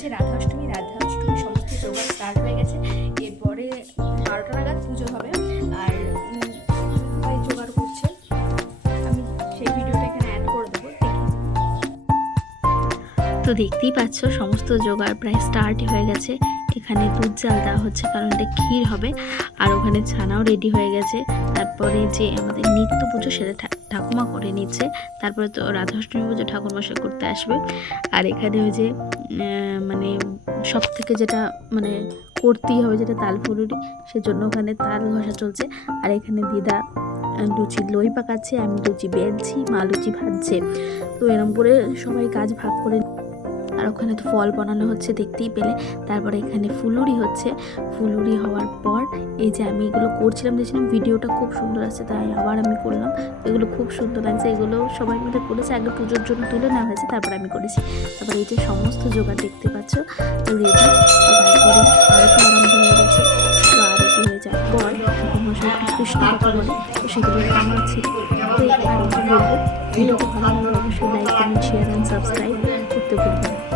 চলছে রাধা অষ্টমী রাধা অষ্টমী সমস্ত জোগাড় স্টার্ট হয়ে গেছে। এরপরে বারোটা নাগাদ পুজো হবে, আর জোগাড় করছে। আমি সেই ভিডিওটা এখানে অ্যাড করে দেবো তো দেখতেই পাচ্ছ, সমস্ত জোগাড় প্রায় স্টার্টই হয়ে গেছে। এখানে দুধ জাল দেওয়া হচ্ছে, কারণ এটা ক্ষীর হবে, আর ওখানে ছানাও রেডি হয়ে গেছে। তারপরে যে আমাদের নিত্য পুজো, সেটা ঠাকুমা করে নিচ্ছে। তারপরে তো রাধাষ্টমী পুজো ঠাকুরমশাই করতে আসবে। আর এখানে ওই যে মানে সব থেকে যেটা মানে করতেই হবে যেটা তাল ফুলুরি সেজন্য ওখানে তাল ঘষা চলছে। আর এখানে দিদা লুচি লই পাকাচ্ছে, আমি লুচি বেলছি, মা লুচি ভাজছে। তো এরম করে সবাই কাজ ভাগ করে আর ওখানে তো ফল বানানো হচ্ছে, দেখতেই পেলে। তারপরে এখানে ফুলুরি হচ্ছে। ফুলুরি হওয়ার পর এই যে আমি এগুলো করছিলাম, দেখছিলাম ভিডিওটা খুব সুন্দর আছে, তাই আবার আমি করলাম। এগুলো খুব সুন্দর লাগছে, এগুলো সবাই মিলে করেছে, আগে পুজোর জন্য তুলে নেওয়া হয়েছে, তারপর আমি করেছি। তারপরে এই যে সমস্ত জোগাড় দেখতে পাচ্ছ তো রেডি হয়ে যাওয়ার পর বলে সেগুলো বলব ভিডিওটি ভালো লাগলে অবশ্যই like comment share and subscribe করতে ভুলবেন না।